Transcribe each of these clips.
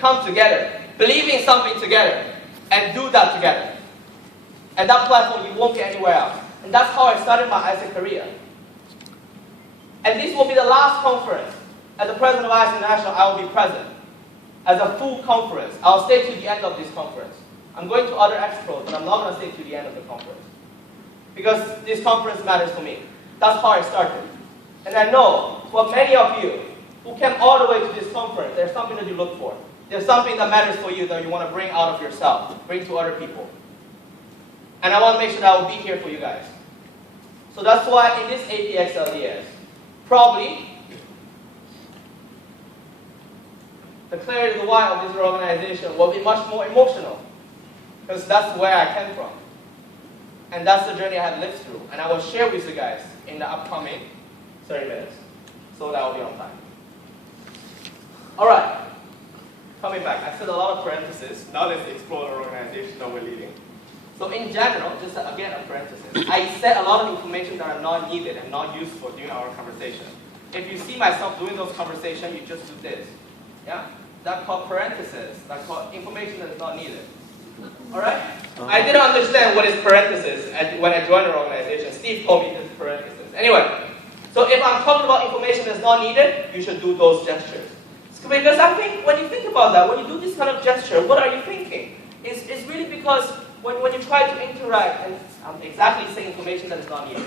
come together, believe in something together, and do that together. And that platform you won't get anywhere else. And that's how I started my ISEC career. And this will be the last conference. As the president of ISEC International, I will be present. As a full conference, I'll stay to the end of this conference. I'm going to other expos, but I'm not going to stay to the end of the conference. Because this conference matters to me. That's how I started. And I know, for many of you who came all the way to this conference, there's something that you look for. There's something that matters for you that you want to bring out of yourself, bring to other people. And I want to make sure that I will be here for you guys. So that's why in this APXLDS, probably the clarity of the why of this organization will be much more emotional. Because that's where I came from. And that's the journey I have lived through. And I will share with you guys in the upcoming 30 minutes. So that will be on time. Alright. Coming back, I said a lot of parentheses. Now let's explore the organization that we're leading. So in general, just again a parenthesis, I said a lot of information that are not needed and not useful during our conversation. If you see myself doing those conversations, you just do this. Yeah? That's called parentheses. That's called information that is not needed. Alright? I didn't understand what is parentheses when I joined the organization. Steve told me this is parentheses. Anyway, so if I'm talking about information that's not needed, you should do those gestures. Because I think when you think about that, when you do this kind of gesture, what are you thinking? It's really because when you try to interact, and I'm exactly saying information that is not needed.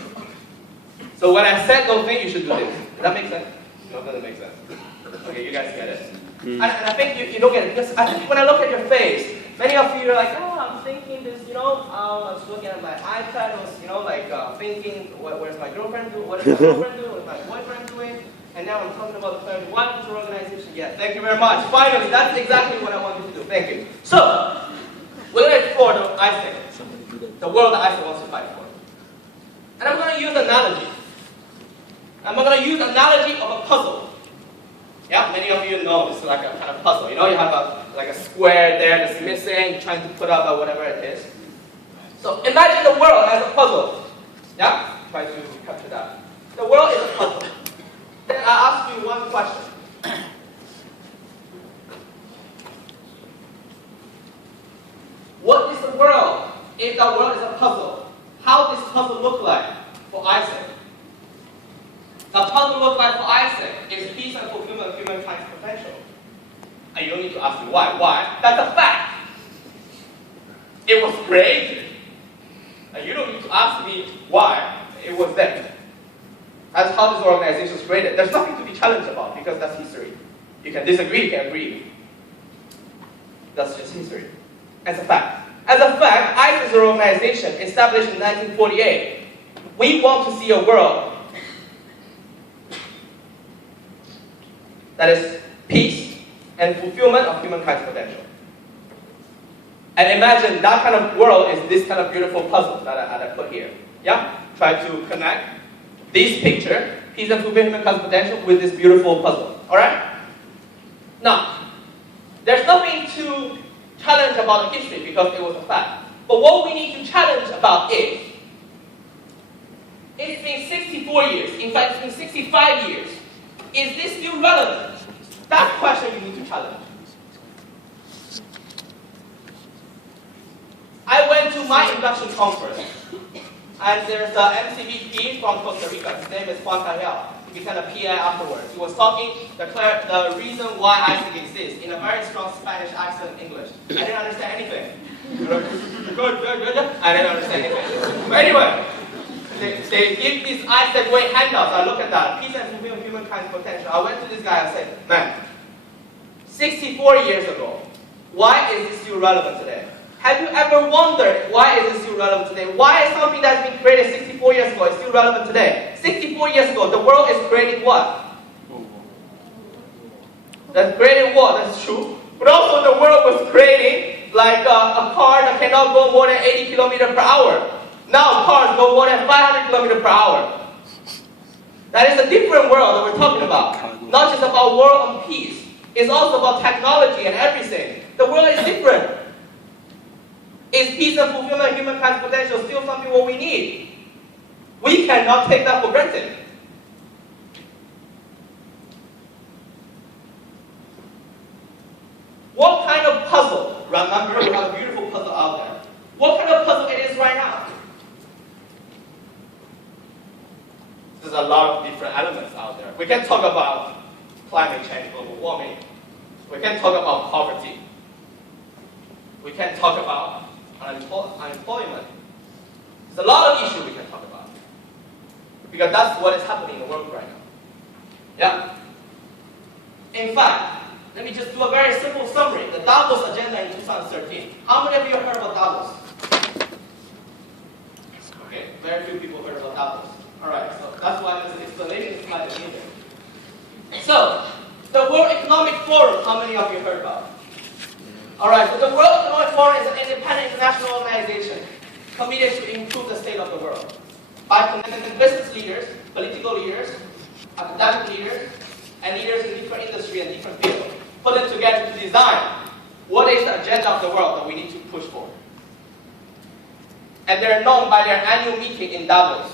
So when I said those things, you should do this. Does that make sense? No, it doesn't make sense. Okay, you guys get it. And I think you don't get it, because I think when I look at your face, many of you are like, oh, I'm thinking this, I was looking at my iPad, I was, thinking, where's my girlfriend doing, what is my girlfriend doing, what is my boyfriend doing? And now I'm talking about the 31 organization. Yeah, thank you very much. Finally, that's exactly what I wanted to do. Thank you. So, we're going to explore the ISEC, the world that ISEC wants to fight for. And I'm going to use an analogy. I'm going to use an analogy of a puzzle. Yeah, many of you know this is like a kind of puzzle. You have a square there that's missing, trying to put up whatever it is. So imagine the world as a puzzle. Yeah, try to capture that. The world is a puzzle. Then I ask you one question. What is the world if the world is a puzzle? How does this puzzle look like for ISEC? The puzzle look like for ISEC is peace and fulfillment of humankind's potential. And you don't need to ask me why. Why? That's a fact. It was created. And you don't need to ask me why it was there. That's how this organization is created. There's nothing to be challenged about because that's history. You can disagree, you can agree. That's just history. As a fact. As a fact, ISEC is an organization established in 1948. We want to see a world that is peace and fulfillment of humankind's potential. And imagine that kind of world is this kind of beautiful puzzle that I put here. Yeah? Try to connect this picture, peace and fulfillment of humankind's potential, with this beautiful puzzle. Alright? Now, there's nothing to challenge about the history because it was a fact. But what we need to challenge about is, it's been 64 years, in fact it's been 65 years. Is this still relevant? That question you need to challenge. I went to my induction conference, and there's an MCVP from Costa Rica. His name is Juan Cajal. He became a PI afterwards. He was talking the reason why ISEC exists in a very strong Spanish accent English. I didn't understand anything. I didn't understand anything. But anyway, they give these ISEC way handouts. I look at that. Peace and fulfillment of humankind's potential. I went to this guy and said, man, 64 years ago, why is this still relevant today? Have you ever wondered why is this still relevant today? Why is something that's been created 64 years ago is still relevant today? 64 years ago, the world is creating what? That's creating what? That's true. But also the world was creating like a car that cannot go more than 80 kilometers per hour. Now cars go more than 500 kilometers per hour. That is a different world that we're talking about. Not just about world and peace. It's also about technology and everything. The world is different. Is peace and fulfillment of humankind's potential still something what we need? We cannot take that for granted. What kind of puzzle? Remember, we have a beautiful puzzle out there. What kind of puzzle it is right now? There's a lot of different elements out there. We can talk about climate change, global warming. We can talk about poverty. We can talk about unemployment. There's a lot of issues we can talk about. Because that's what is happening in the world right now. Yeah? In fact, let me just do a very simple summary. The Davos agenda in 2013. How many of you heard about Davos? Okay, very few people heard about Davos. Alright, so that's why this explanation slide is needed. So, the World Economic Forum, how many of you heard about? Alright, so the World Economic Forum is an independent international organization committed to improve the state of the world by connecting business leaders, political leaders, academic leaders, and leaders in different industries and different fields, put them together to design what is the agenda of the world that we need to push for. And they're known by their annual meeting in Davos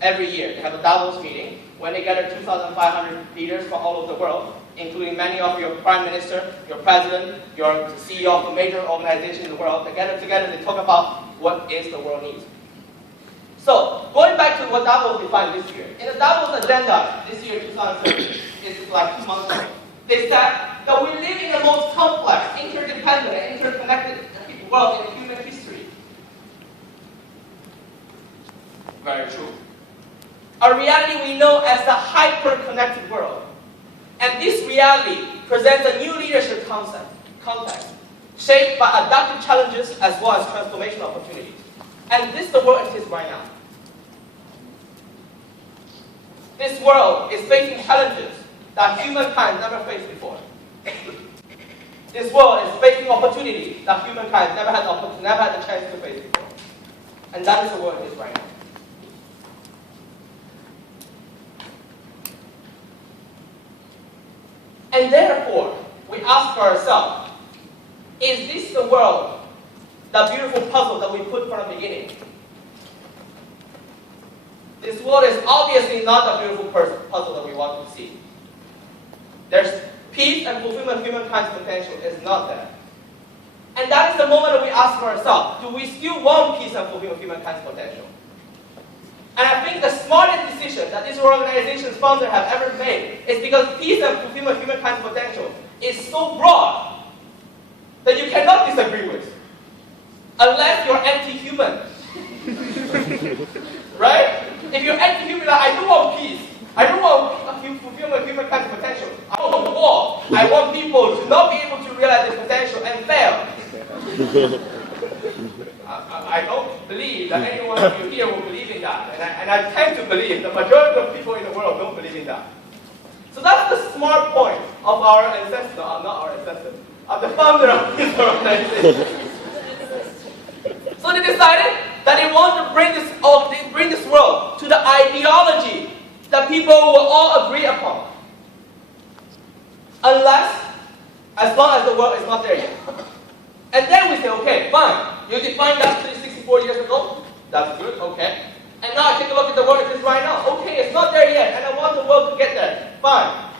every year. They have a Davos meeting when they gather 2,500 leaders from all over the world, including many of your prime minister, your president, your CEO of a major organization in the world. They gather together, they talk about what is the world needs. So, going back to what Davos defined this year. In the Davos agenda this year, 2013, it's like 2 months ago, they said that we live in the most complex, interdependent, and interconnected world in human history. Very true. A reality we know as the hyper-connected world. And this reality presents a new leadership context, shaped by adaptive challenges as well as transformation opportunities. And this is the world it is right now. This world is facing challenges that humankind never faced before. This world is facing opportunities that humankind never had the chance to face before. And that is the world it is right now. And therefore, we ask ourselves, is this the world, the beautiful puzzle that we put from the beginning? This world is obviously not the beautiful puzzle that we want to see. There's peace and fulfillment of humankind's potential is not there. And that is the moment that we ask ourselves, do we still want peace and fulfillment of humankind's potential? And I think the smartest decision that this organization's founders have ever made is because peace and fulfillment of humankind's potential is so broad that you cannot disagree with, unless you're anti-human. Right? If you're anti-human, like, I don't want peace. I don't want fulfillment of humankind's potential. I want war. I want people to not be able to realize their potential and fail. I don't believe that any one of you here will believe in that. And I tend to believe the majority of people in the world don't believe in that. So that's the smart point of our ancestor, not our ancestor, of the founder of this organization. So they decided that they want to bring this world to the ideology that people will all agree upon. As long as the world is not there yet. And then we say, okay, fine. You defined that 64 years ago. That's good, okay. And now I take a look at the world it is right now. Okay, it's not there yet, and I want the world to get there. Fine.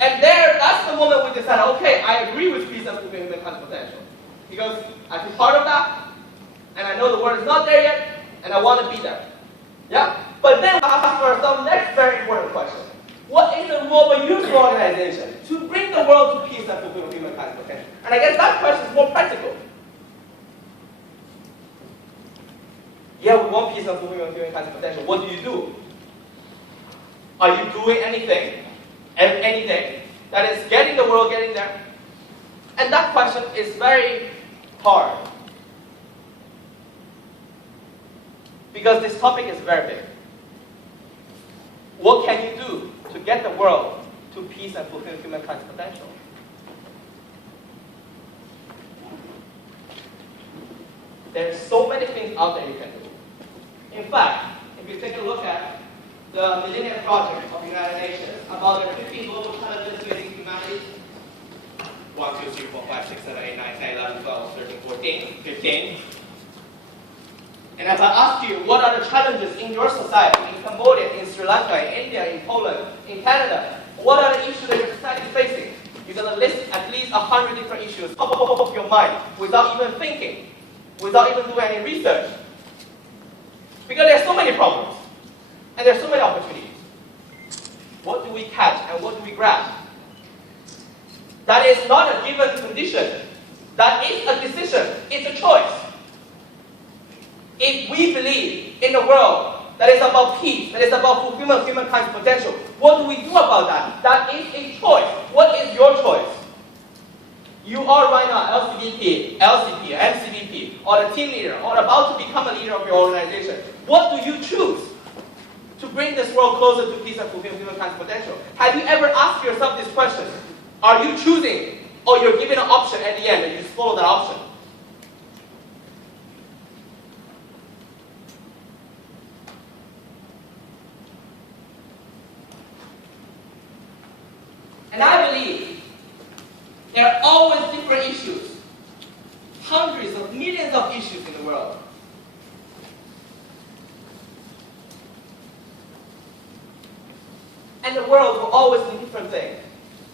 And that's the moment we decide, okay, I agree with peace and fulfillment of humankind's potential. Because I feel part of that, and I know the world is not there yet, and I want to be there. Yeah? But then we ask ourselves the next very important question. What is the role of a youth organization to bring the world to peace and fulfillment of humankind's potential? And I guess that question is more practical. Yeah, we want peace and fulfillment of humankind's potential. What do you do? Are you doing anything that is getting the world getting there? And that question is very hard. Because this topic is very big. What can you do to get the world to peace and fulfill humankind's potential? There's so many things out there you can do. In fact, if you take a look at the Millennium Project of the United Nations, about the 15 global challenges facing humanity, 1, 2, 3, 4, 5, 6, 7, 8, 9, 10, 11, 12, 13, 14, 15. And if I ask you, what are the challenges in your society, in Cambodia, in Sri Lanka, in India, in Poland, in Canada, what are the issues that your society is facing? you're going to list at least 100 different issues off of your mind without even thinking, without even doing any research. Because there are so many problems, and there are so many opportunities. What do we catch and what do we grab? That is not a given condition. That is a decision. It's a choice. If we believe in a world that is about peace, that is about fulfillment of humankind's potential, what do we do about that? That is a choice. What is your choice? You are right now LCBP, LCP, MCBP, or a team leader, or about to become a leader of your organization. What do you choose to bring this world closer to peace and fulfill humankind's potential? Have you ever asked yourself this question? Are you choosing, or you're given an option at the end and you just follow that option? And I believe there are always different issues, hundreds of millions of issues in the world. And the world will always be different things.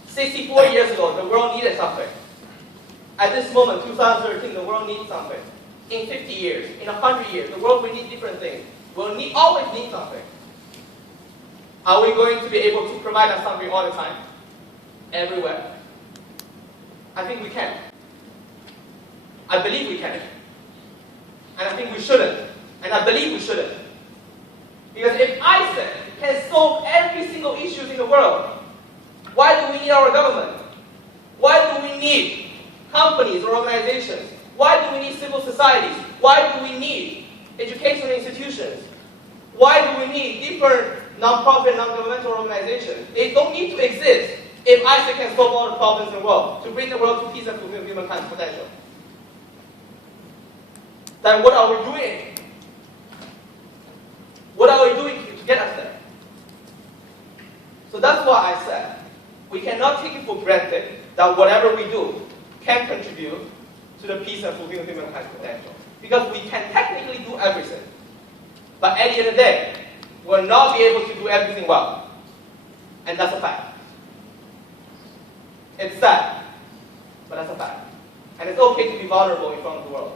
64 years ago, the world needed something. At this moment, 2013, the world needs something. In 50 years, in 100 years, the world will need different things. We'll always need something. Are we going to be able to provide us something all the time? Everywhere? I think we can. I believe we can. And I think we shouldn't. And I believe we shouldn't. Because if ISEC can solve every single issue in the world, why do we need our government? Why do we need companies or organizations? Why do we need civil societies? Why do we need educational institutions? Why do we need different non-profit, non-governmental organizations? They don't need to exist if ISEC can solve all the problems in the world, to bring the world to peace and fulfill humankind's potential. Then what are we doing? What are we doing to get us there? So that's why I said, we cannot take it for granted that whatever we do can contribute to the peace and fulfill humankind's potential. Because we can technically do everything. But at the end of the day, we'll not be able to do everything well. And that's a fact. It's sad, but that's a fact. And it's okay to be vulnerable in front of the world.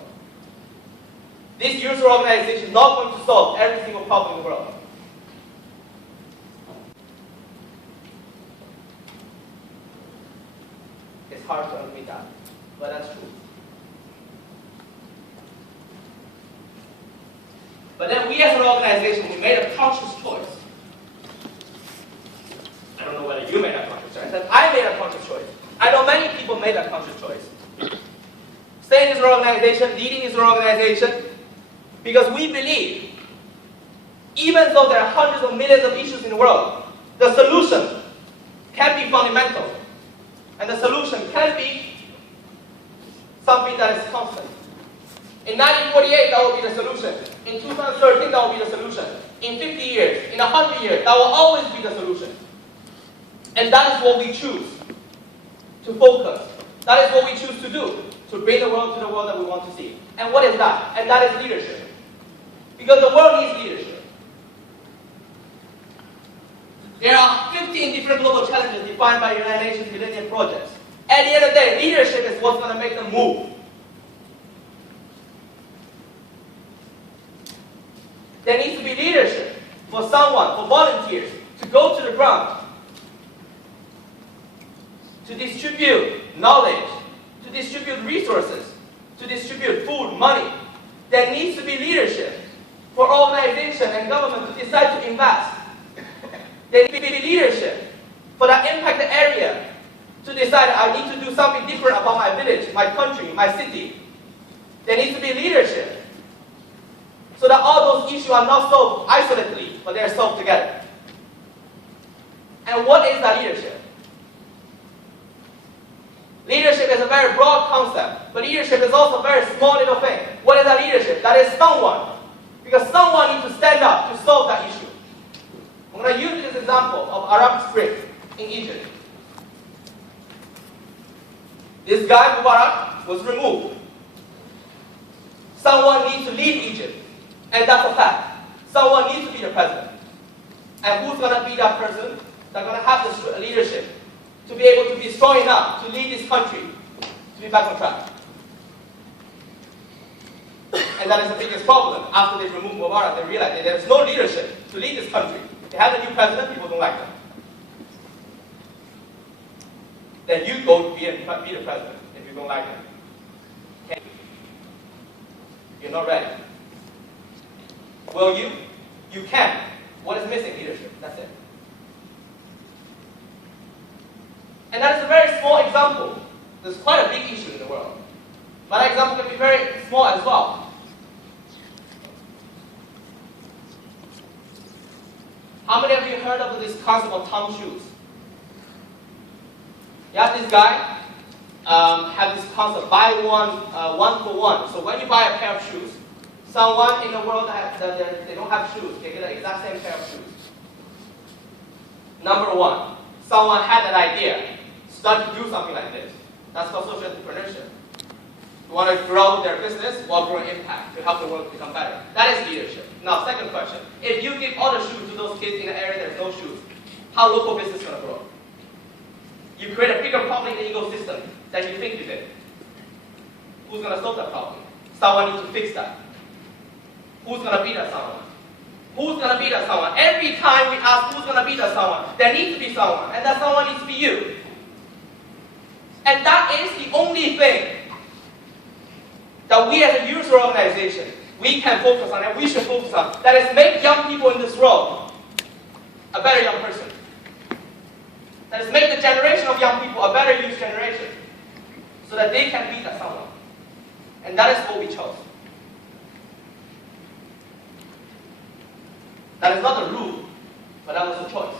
This user organization is not going to solve every single problem in the world. It's hard to admit that, but that's true. But then we as an organization, we made a conscious choice. I don't know whether you made a conscious choice. I made a conscious choice. I know many people made a conscious choice. Staying in this organization, leading this organization, because we believe, even though there are hundreds of millions of issues in the world, the solution can be fundamental. And the solution can be something that is constant. In 1948, that will be the solution. In 2013, that will be the solution. In 50 years, in 100 years, that will always be the solution. And that is what we choose to focus. That is what we choose to do, to bring the world to the world that we want to see. And what is that? And that is leadership. Because the world needs leadership. There are 15 different global challenges defined by United Nations Millennium Projects. At the end of the day, leadership is what's going to make them move. There needs to be leadership for someone, for volunteers, to go to the ground, to distribute knowledge, to distribute resources, to distribute food, money. There needs to be leadership for organization and government to decide to invest. There needs to be leadership for that impacted area to decide I need to do something different about my village, my country, my city. There needs to be leadership so that all those issues are not solved isolatedly, but they are solved together. And what is that leadership? Leadership is a very broad concept, but leadership is also a very small little thing. What is that leadership? That is someone. Because someone needs to stand up to solve that issue. I'm going to use this example of Arab Spring in Egypt. This guy, Mubarak, was removed. Someone needs to lead Egypt. And that's a fact. Someone needs to be the president. And who's going to be that person that's going to have the leadership to be able to be strong enough to lead this country to be back on track. And that is the biggest problem. After they removed Mubarak, they realized that there's no leadership to lead this country. They have a new president, people don't like them. Then you go be the president if you don't like them. Okay? You're not ready. Will you? You can. What is missing? Leadership. That's it. And that is a very small example. There's quite a big issue in the world. But that example can be very small as well. How many of you heard of this concept of Tom shoes? Yeah, this guy had this concept, buy one for one. So when you buy a pair of shoes, someone in the world that they don't have shoes, they get the exact same pair of shoes. Number one, someone had an idea, start to do something like this. That's called social entrepreneurship. You want to grow their business while growing impact to help the world become better. That is leadership. Now, second question. If you give all the shoes to those kids in the area there's no shoes, how local business is going to grow? You create a bigger problem in the ecosystem than you think you did. Who's going to solve that problem? Someone needs to fix that. Who's going to be that someone? Who's going to be that someone? Every time we ask who's going to be that someone, there needs to be someone, and that someone needs to be you. And that is the only thing that we as a user organization, we can focus on and we should focus on. That is make young people in this world a better young person. That is make the generation of young people a better youth generation so that they can be that someone. And that is what we chose. That is not a rule, but that was a choice.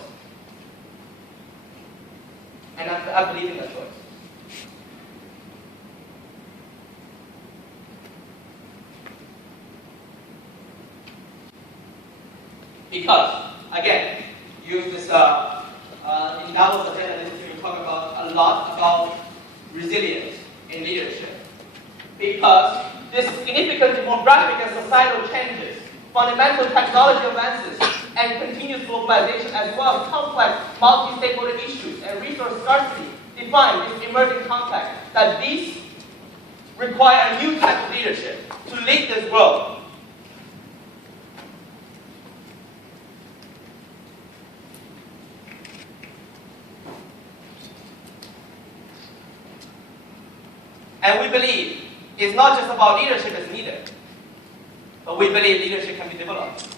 And I believe in that choice. Because, again, use this, in Davos agenda, we talk about a lot about resilience in leadership. Because this significant demographic and societal changes, fundamental technology advances, and continuous globalization, as well as complex multi-stakeholder issues and resource scarcity, define this emerging context that these require a new type of leadership to lead this world. And we believe it's not just about leadership as needed, but we believe leadership can be developed.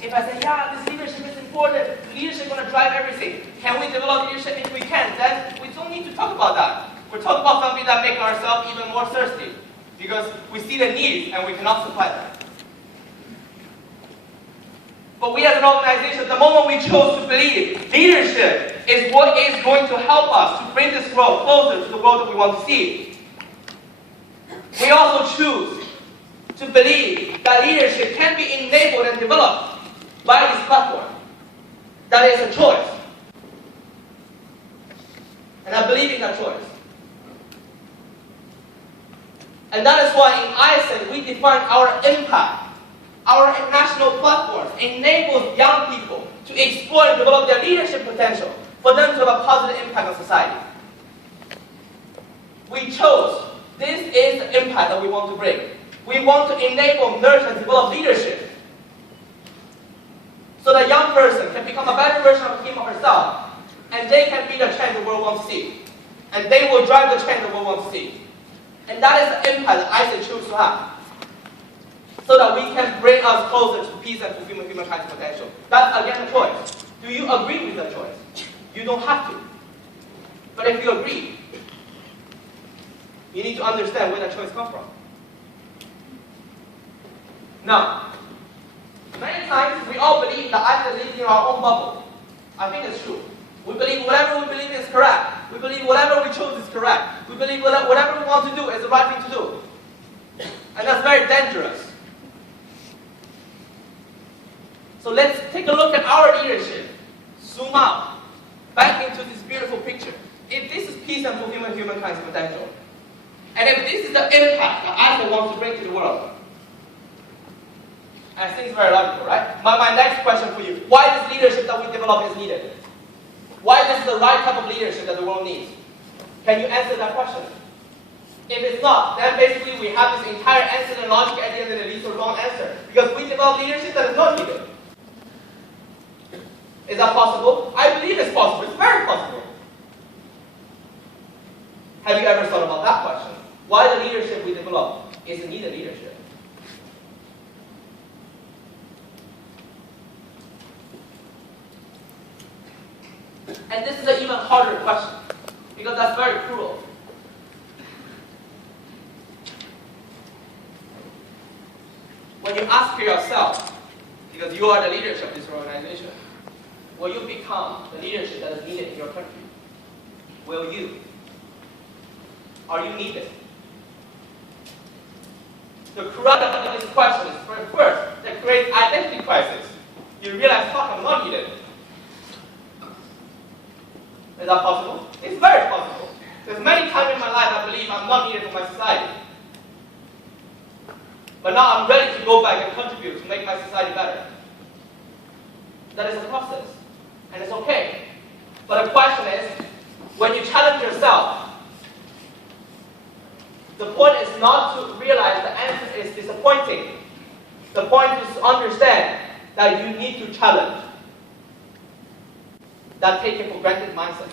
If I say, yeah, this leadership is important, leadership is going to drive everything, can we develop leadership? If we can, then we don't need to talk about that. We're talking about something that makes ourselves even more thirsty, because we see the needs and we cannot supply them. But we as an organization, the moment we chose to believe leadership is what is going to help us to bring this world closer to the world that we want to see, we also choose to believe that leadership can be enabled and developed by this platform. That is a choice. And I believe in that choice. And that is why in ISEC we define our impact. Our national platforms enables young people to explore and develop their leadership potential for them to have a positive impact on society. We chose. This is the impact that we want to bring. We want to enable, nurture, and develop leadership so that a young person can become a better version of him or herself, and they can be the change the world wants to see. And they will drive the change the world wants to see. And that is the impact that I choose to have, so that we can bring us closer to peace and fulfillment of humankind's potential. That's again a choice. Do you agree with that choice? You don't have to. But if you agree, you need to understand where that choice comes from. Now, many times we all believe that I live in our own bubble. I think it's true. We believe whatever we believe is correct. We believe whatever we chose is correct. We believe whatever we want to do is the right thing to do. And that's very dangerous. So let's take a look at our leadership. Zoom out, back into this beautiful picture. If this is peace and fulfillment of humankind's potential, and if this is the impact that I want to bring to the world, I think it's very logical, right? My next question for you, why this leadership that we develop is needed? why this is the right type of leadership that the world needs? Can you answer that question? If it's not, then basically we have this entire answer and logic at the end and it leads to a wrong answer. Because we develop leadership that is not needed. Is that possible? I believe it's possible. It's very possible. Have you ever thought about that question? Why the leadership we develop isn't needed leadership? And this is an even harder question, because that's very cruel. When you ask yourself, because you are the leadership of this organization, will you become the leadership that is needed in your country? Will you? Are you needed? The crux of this question is, first, that creates identity crisis. You realize, fuck, I'm not needed. Is that possible? It's very possible. There's many times in my life I believe I'm not needed for my society. But now I'm ready to go back and contribute to make my society better. That is a process. And it's okay. But the question is, when you challenge yourself, the point is not to realize the answer is disappointing. The point is to understand that you need to challenge that taken for granted mindset.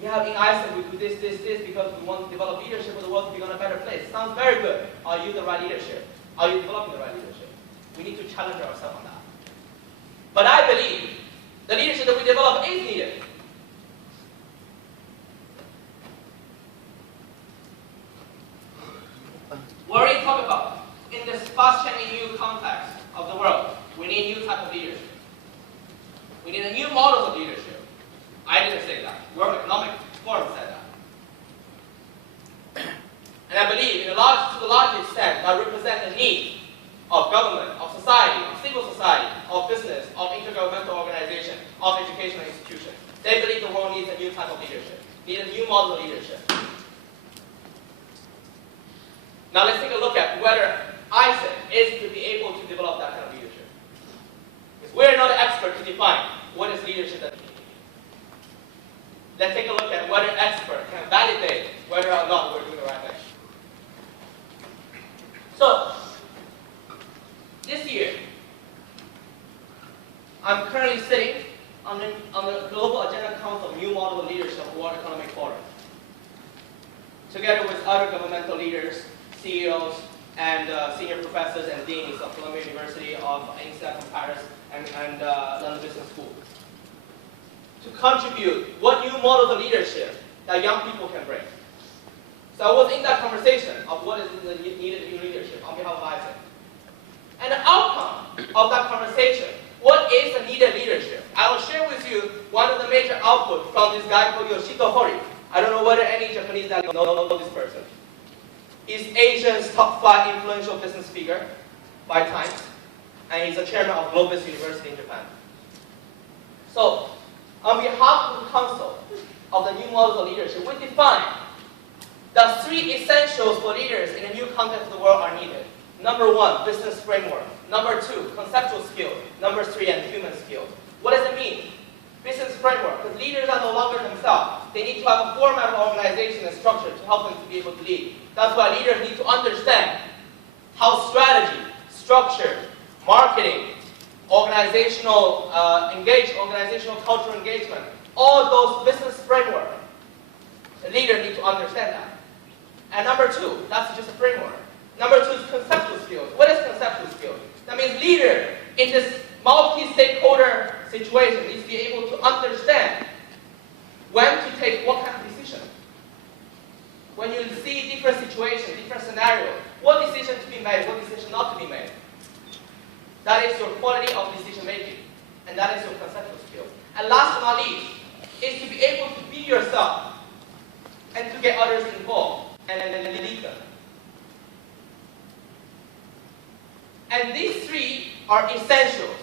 Yeah, in Iceland we do this because we want to develop leadership for the world to become a better place. Sounds very good. Are you the right leadership? Are you developing the right leadership? We need to challenge ourselves on that. But I believe the leadership that we develop is needed. We already talked about, in this fast-changing new context of the world, we need a new type of leadership. We need a new model of leadership. I didn't say that. World Economic Forum said that. And I believe, to the large extent, that represents the need of government, of society, of civil society, of business, of intergovernmental organization, of educational institutions. They believe the world needs a new type of leadership, needs a new model of leadership. Now let's take a look at whether ISEC is to be able to develop that kind of leadership. Because we're not an expert to define what is leadership that we need. Let's take a look at whether an expert can validate whether or not we're doing the right thing. So, this year, I'm currently sitting on the Global Agenda Council New Model of Leadership of World Economic Forum, together with other governmental leaders, CEOs, and senior professors and deans of Columbia University, of INSEAD from Paris, and London Business School, to contribute what new models of leadership that young people can bring. So I was in that conversation of what is the needed new leadership on behalf of ISEC. And the outcome of that conversation, what is the needed leadership? I will share with you one of the major outputs from this guy called Yoshito Hori. I don't know whether any Japanese that know this person. He's Asia's top 5 influential business figure by Times, and he's the chairman of Globus University in Japan. So, on behalf of the Council of the New Models of Leadership, we define that 3 essentials for leaders in a new context of the world are needed. Number 1, business framework. Number 2, conceptual skills. Number 3, and human skills. What does it mean? Business framework, because leaders are no longer themselves. They need to have a format of organization and structure to help them to be able to lead. That's why leaders need to understand how strategy, structure, marketing, organizational organizational cultural engagement, all those business framework, the leader needs to understand that. And number 2, that's just a framework. Number 2 is conceptual skills. What is conceptual skills? That means leader in this multi-stakeholder situation needs to be able to understand when to take what kind of decision. When you see different situations, different scenarios, what decision to be made, what decision not to be made. That is your quality of decision making, and that is your conceptual skills. And last but not least, is to be able to be yourself and to get others involved and lead them. And these 3 are essentials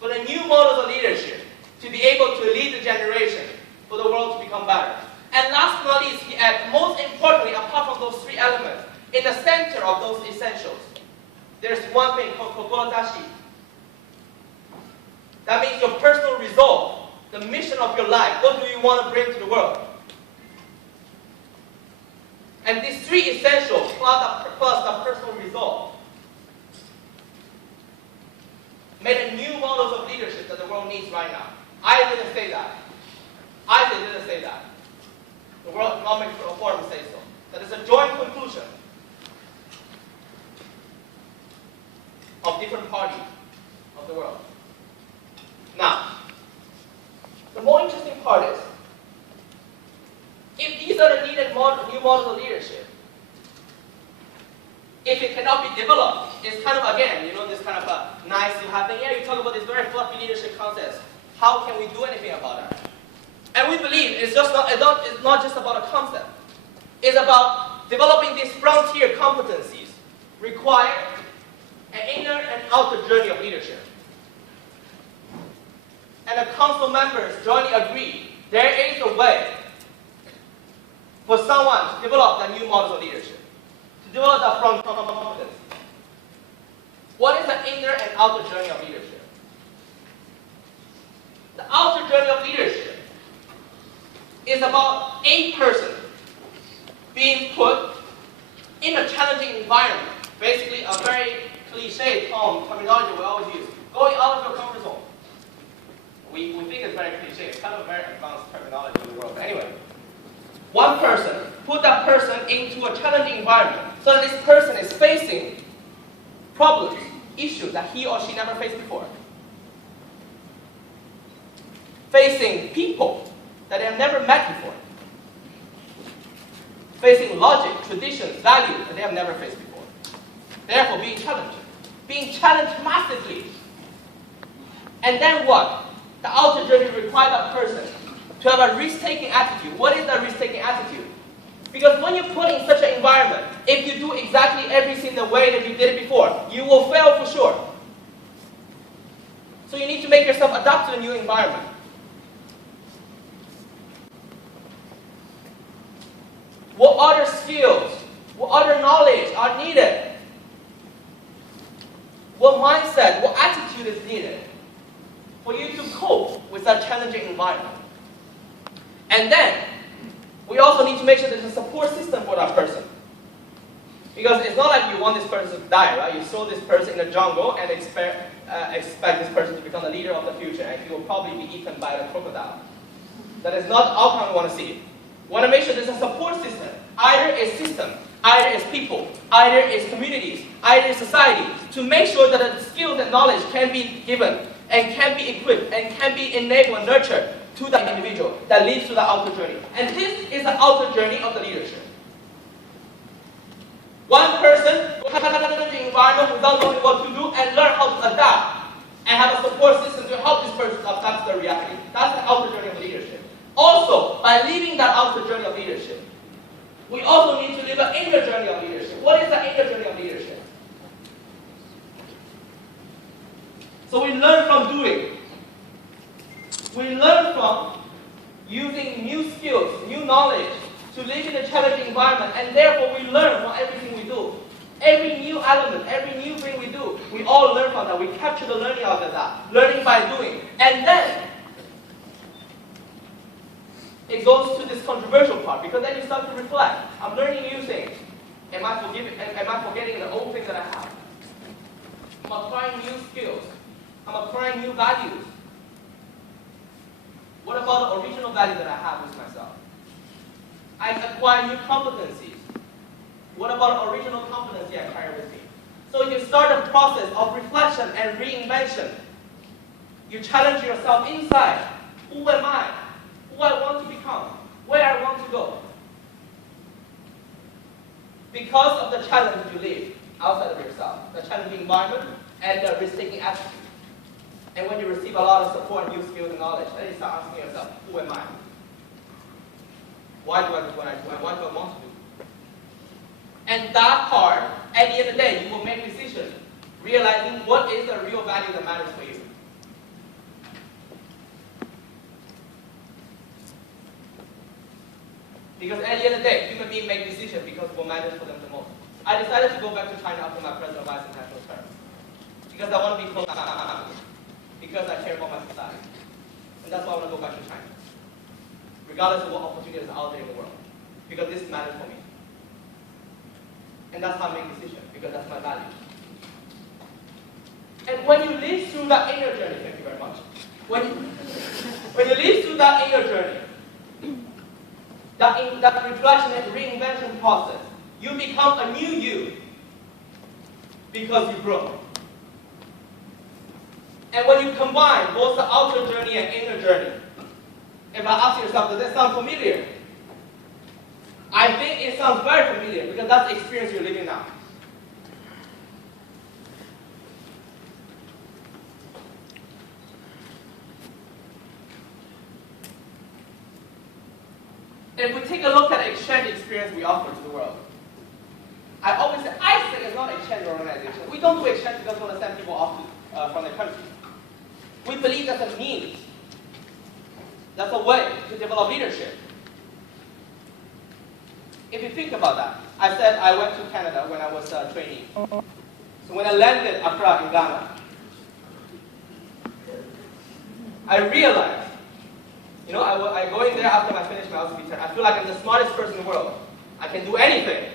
for the new models of leadership to be able to lead the generation for the world to become better. And last but not least, he adds, most importantly, apart from those 3 elements, in the center of those essentials, there's one thing called kokorotashi. That means your personal resolve the mission of your life. What do you want to bring to the world? And these three essentials plus the personal resolve made a new models of leadership that the world needs right now. I didn't say that. I didn't say that. The World Economic Forum says so. That is a joint conclusion of different parties of the world. Now, the more interesting part is, if these are the needed new models of leadership, if it cannot be developed, it's kind of, again, this kind of a nice to have thing. Yeah, you talk about these very fluffy leadership concepts. How can we do anything about that? And we believe it's not just about a concept. It's about developing these frontier competencies required an inner and outer journey of leadership. And the council members jointly agree there is a way for someone to develop the new models of leadership, to develop the frontier competence. What is the inner and outer journey of leadership? The outer journey of leadership is about a person being put in a challenging environment. Basically, a very cliche terminology we always use. Going out of your comfort zone. We think it's very cliche. It's kind of a very advanced terminology in the world. But anyway, one person, put that person into a challenging environment so that this person is facing problems, issues that he or she never faced before. Facing people that they have never met before. Facing logic, traditions, values that they have never faced before. Therefore, being challenged. Being challenged massively. And then what? The outer journey requires that person to have a risk-taking attitude. What is that risk-taking attitude? Because when you're put in such an environment, if you do exactly everything the way that you did it before, you will fail for sure. So you need to make yourself adapt to the new environment. What other skills, what other knowledge are needed? What mindset, what attitude is needed for you to cope with that challenging environment? And then, we also need to make sure there's a support system for that person. Because it's not like you want this person to die, right? You throw this person in the jungle and expect this person to become the leader of the future, and he will probably be eaten by the crocodile. That is not the outcome we want to see. We want to make sure there's a support system. Either a system, either as people, either as communities, either as society, to make sure that the skills and knowledge can be given, and can be equipped, and can be enabled and nurtured to the individual that leads to the outer journey. And this is the outer journey of the leadership. One person will have a challenging environment without knowing what to do and learn how to adapt and have a support system to help this person adapt to the reality. That's the outer journey of leadership. Also, by leading that outer journey of leadership, we also need to live an inner journey of leadership. What is the inner journey of leadership? So we learn from doing. We learn from using new skills, new knowledge to live in a challenging environment, and therefore we learn from everything we do. Every new element, every new thing we do, we all learn from that. We capture the learning out of that. Learning by doing. And then it goes to this controversial part, because then you start to reflect. I'm learning new things. Am I forgetting the old things that I have? I'm acquiring new skills. I'm acquiring new values. What about the original value that I have with myself? I acquire new competencies. What about the original competency I carry with me? So you start a process of reflection and reinvention. You challenge yourself inside. Who am I? Who I want to become, where I want to go. Because of the challenge you live outside of yourself, the challenging environment, and the risk-taking attitude. And when you receive a lot of support and new skills and knowledge, then you start asking yourself, who am I? Why do I do what I do? And what do I want to do? And that part, at the end of the day, you will make decisions, realizing what is the real value that matters for you. Because at the end of the day, human beings make decisions because what matters for them the most. I decided to go back to China after my president vice international term. Because I want to be close to my family. Because I care about my society. And that's why I want to go back to China, regardless of what opportunities are out there in the world, because this matters for me. And that's how I make decisions, because that's my value. And when you live through that inner journey, thank you very much. When you live through that inner journey, that reflection and reinvention process, you become a new you because you grow. And when you combine both the outer journey and inner journey, if I ask yourself, does that sound familiar? I think it sounds very familiar because that's the experience you're living now. And if we take a look at the exchange experience we offer to the world, I always say, ISEC is not an exchange organization. We don't do exchange because we want to send people off from their country. We believe that's a means. That's a way to develop leadership. If you think about that, I said I went to Canada when I was a trainee. So when I landed Accra in Ghana, I realized, I go in there after I finish my LCB 10. I feel like I'm the smartest person in the world. I can do anything.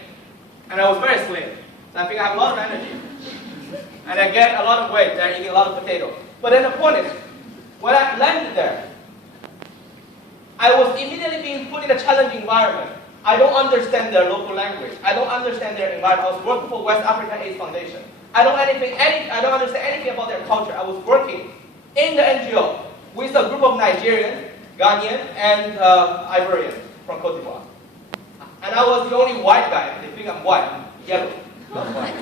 And I was very slim. So I think I have a lot of energy. And I get a lot of weight there, eating a lot of potato. But then the point is, when I landed there, I was immediately being put in a challenging environment. I don't understand their local language. I don't understand their environment. I was working for West African AIDS Foundation. I don't understand anything about their culture. I was working in the NGO with a group of Nigerians, Ghanaian, and Ivorian from Cote d'Ivoire. And I was the only white guy. They think I'm white. I'm yellow, not white.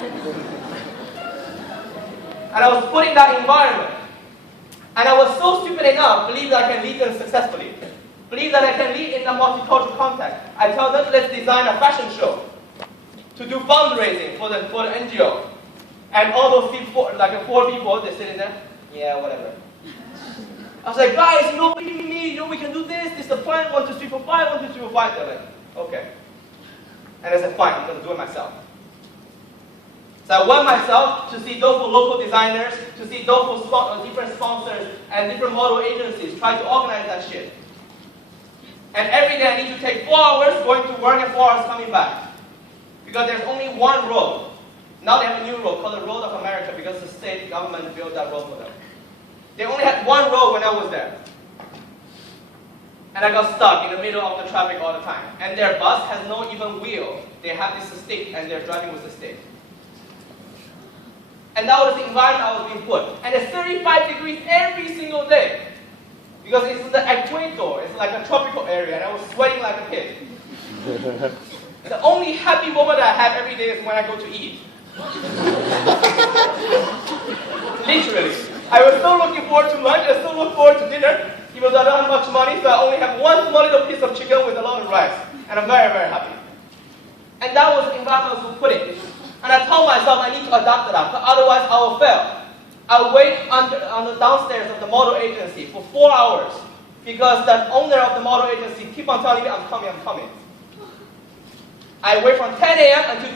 And I was put in that environment. And I was so stupid enough to believe that I can lead them successfully. Believe that I can lead in a multicultural context. I tell them, let's design a fashion show to do fundraising for the NGO. And all those people, like 4 people, they're sitting there, yeah, whatever. I was like, guys, we need, we can do this is the plan, 1, 2, 3, 4, 5, 1, 2, 3, 4, 5. They're like, okay. And I said, fine, I'm going to do it myself. So I went myself to see those local designers, to see those different sponsors and different model agencies, try to organize that shit. And every day I need to take 4 hours going to work and 4 hours coming back. Because there's only one road. Now they have a new road called the Road of America because the state government built that road for them. They only had one road when I was there. And I got stuck in the middle of the traffic all the time. And their bus has no even wheel. They have this stick and they're driving with the stick. And that was the environment I was being put. And it's 35 degrees every single day. Because it's the equator, it's like a tropical area, and I was sweating like a pig. The only happy moment I have every day is when I go to eat. Literally. I was still looking forward to lunch, I still look forward to dinner, even though I don't have much money, so I only have one small little piece of chicken with a lot of rice. And I'm very, very happy. And that was the environment I was put in. And I told myself I need to adapt to that, otherwise I will fail. I wait on the downstairs of the model agency for 4 hours because the owner of the model agency keep on telling me, I'm coming. I wait from 10 a.m. until